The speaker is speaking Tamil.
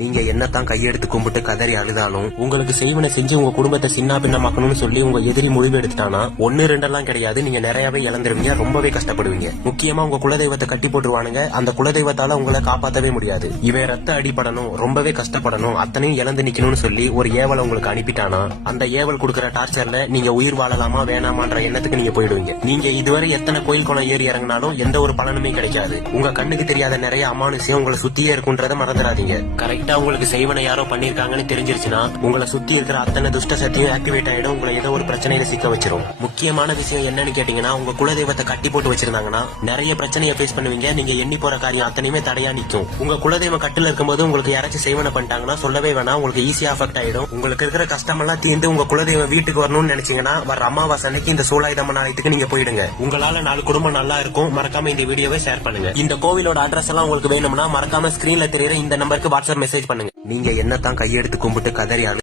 நீங்க என்னத்தான் கையெடுத்து கும்பிட்டு கதறி அழுதாலும் உங்களுக்கு செய்வனை செஞ்சு உங்க குடும்பத்தை சின்ன பின்னமாக்கணும்னு சொல்லி உங்க எதிரி முடிவு எடுத்துட்டானா ஒன்னு ரெண்டெல்லாம் கிடையாது நீங்க நிறையவே இழந்துருவீங்க ரொம்பவே கஷ்டப்படுவீங்க. முக்கியமா உங்க குலதெய்வத்தை கட்டி போட்டுருவானுங்க அந்த குலதெய்வத்தால உங்களை காப்பாத்தவே முடியாது. இவன் ரத்த அடிபடணும் ரொம்பவே கஷ்டப்படணும் அத்தனையும் இழந்து நிக்கணும்னு சொல்லி ஒரு ஏவலை உங்களுக்கு அனுப்பிட்டானா அந்த ஏவல் கொடுக்கற டார்ச்சர்ல நீங்க உயிர் வாழலாமா வேணாமான்ற எண்ணத்துக்கு நீங்க போயிடுவீங்க. நீங்க இதுவரை எத்தனை கோயில் குளம் ஏறி இறங்கினாலும் எந்த ஒரு பலனுமே கிடைக்காது. உங்க கண்ணுக்கு தெரியாத நிறைய அமானுஷம் உங்களை சுத்தியே இருக்குன்றத மறந்துடாதீங்க. கரெக்ட் உங்களுக்கு செய்வனை யாரோ பண்ணிருக்காங்கன்னு தெரிஞ்சிருச்சுன்னா உங்களை சுத்தி இருக்கிற அத்தனை துஷ்ட சக்தியும் ஆக்டிவேட் ஆயிடும் உங்களை ஏதோ ஒரு பிரச்சனையில சிக்க வச்சிரும். முக்கியமான விஷயம் என்னன்னு கேட்டீங்கன்னா உங்க குலதெய்வத்தை கட்டி போட்டு வச்சிருந்தாங்கன்னா நிறைய பிரச்சனையை ஃபேஸ் பண்ணுவீங்க நீங்க எண்ணி போற காரியம் அத்தனையுமே தடையா நிக்கும். உங்க குலதெய்வம் கட்டில இருக்கும்போது உங்களுக்கு யாராச்சும் செய்வனை பண்ணிட்டாங்கன்னா சொல்லவே வேணாம் உங்களுக்கு ஈஸியா அஃபெக்ட் ஆயிடும். உங்களுக்கு இருக்கிற கஷ்டமெல்லாம் தீர்ந்து உங்க குலதெய்வம் வீட்டுக்கு வரணும்னு நினைச்சீங்கன்னா வர அமாவாசை அன்னைக்கு இந்த சூலாயுதம்மன் ஆலயத்துக்கு நீங்க போயிடுங்க. உங்களால நாலு குடும்பம் நல்லா இருக்கும் மறக்காம இந்த வீடியோவை ஷேர் பண்ணுங்க. இந்த கோவிலோட அட்ரஸ் எல்லாம் உங்களுக்கு வேணும்னா மறக்காம ஸ்கிரீன்ல தெரியற இந்த நம்பருக்கு வாட்ஸ்அப் மெசேஜ் பண்ணுங்க. நீங்க என்னத்தான் கையெடுத்து கும்பிட்டு கதறி